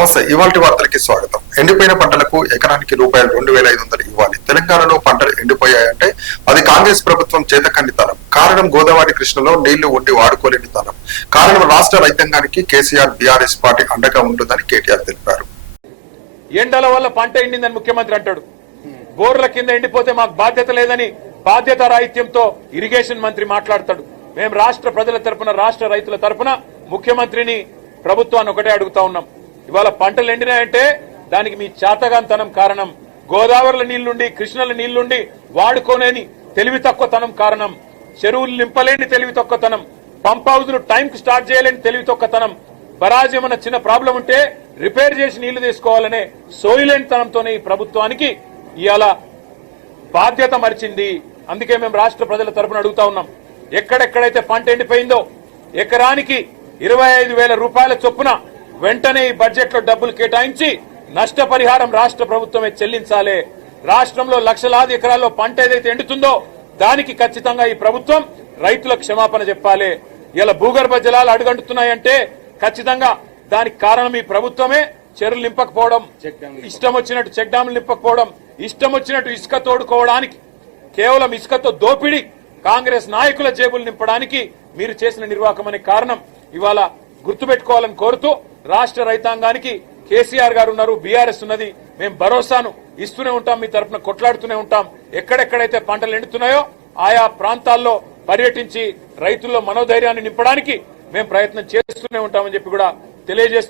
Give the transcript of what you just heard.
నమస్తే, ఇవాల్టి వార్తలకి స్వాగతం. ఎండిపోయిన పంటలకు ఎకరానికి ₹2,500 ఇవ్వాలి. తెలంగాణలో పంటలు ఎండిపోయాయంటే అది కాంగ్రెస్ ప్రభుత్వం చేతకండితనం. కారణం గోదావరి కృష్ణలో నీళ్లు ఉండి వాడుకోలేని తనం. కారణం రాష్ట్ర రైతాంగానికి కేసీఆర్ బీఆర్ఎస్ పార్టీ అండగా ఉంటుందని కేటీఆర్ తెలిపారు. ఎండల వల్ల పంట ఎండిందని ముఖ్యమంత్రి అంటాడు. బోర్ల కింద ఎండిపోతే మాకు బాధ్యత లేదని బాధ్యత రాహిత్యంతో ఇరిగేషన్ మంత్రి మాట్లాడతాడు. మేము రాష్ట్ర ప్రజల తరపున, రాష్ట్ర రైతుల తరపున ముఖ్యమంత్రిని, ప్రభుత్వాన్ని ఒకటే అడుగుతా ఉన్నాం. ఇవాళ పంటలు ఎండినాయంటే దానికి మీ చేతగాంతనం కారణం. గోదావరిలో నీళ్లుండి, కృష్ణల నీళ్లుండి వాడుకోలేని తెలివి తక్కువతనం కారణం. చెరువులు నింపలేని తెలివి తక్కువతనం. పంప్ హౌజ్లు టైంకి స్టార్ట్ చేయలేని తెలివి తక్కువతనం. బరాజ్ ఏమన్నా చిన్న ప్రాబ్లం ఉంటే రిపేర్ చేసి నీళ్లు తీసుకోవాలనే సోయిలేనితనంతోనే ఈ ప్రభుత్వానికి ఇవాళ బాధ్యత మరిచింది. అందుకే మేము రాష్ట్ర ప్రజల తరపున అడుగుతా ఉన్నాం. ఎక్కడెక్కడైతే పంట ఎండిపోయిందో ఎకరానికి ₹25,000 చొప్పున వెంటనే ఈ బడ్జెట్ లో డబ్బులు కేటాయించి నష్టపరిహారం రాష్ట్ర ప్రభుత్వమే చెల్లించాలి. రాష్ట్రంలో లక్షలాది ఎకరాల్లో పంట ఏదైతే ఎండుతుందో దానికి ఖచ్చితంగా ఈ ప్రభుత్వం రైతులకు క్షమాపణ చెప్పాలి. ఇలా భూగర్భ జలాలు అడుగంటున్నాయంటే ఖచ్చితంగా దానికి కారణం ఈ ప్రభుత్వమే. చెరువులు నింపకపోవడం, ఇష్టం వచ్చినట్టు చెక్ డ్యాములు నింపకపోవడం, ఇష్టం వచ్చినట్టు ఇసుక తోడుకోవడానికి, కేవలం ఇసుకతో దోపిడీ కాంగ్రెస్ నాయకుల జేబులు నింపడానికి మీరు చేసిన నిర్వాహకం అనే కారణం ఇవాళ గుర్తుపెట్టుకోవాలని కోరుతూ, రాష్ట్ర రైతాంగానికి కేసీఆర్ గారు ఉన్నారు, బీఆర్ఎస్ ఉన్నది. మేము భరోసాను ఇస్తూనే ఉంటాం, మీ తరఫున కొట్లాడుతూనే ఉంటాం. ఎక్కడెక్కడైతే పంటలు ఎండుతున్నాయో ఆయా ప్రాంతాల్లో పర్యటించి రైతుల్లో మనోధైర్యాన్ని నింపడానికి మేము ప్రయత్నం చేస్తూనే ఉంటామని చెప్పి కూడా తెలియజేస్తూ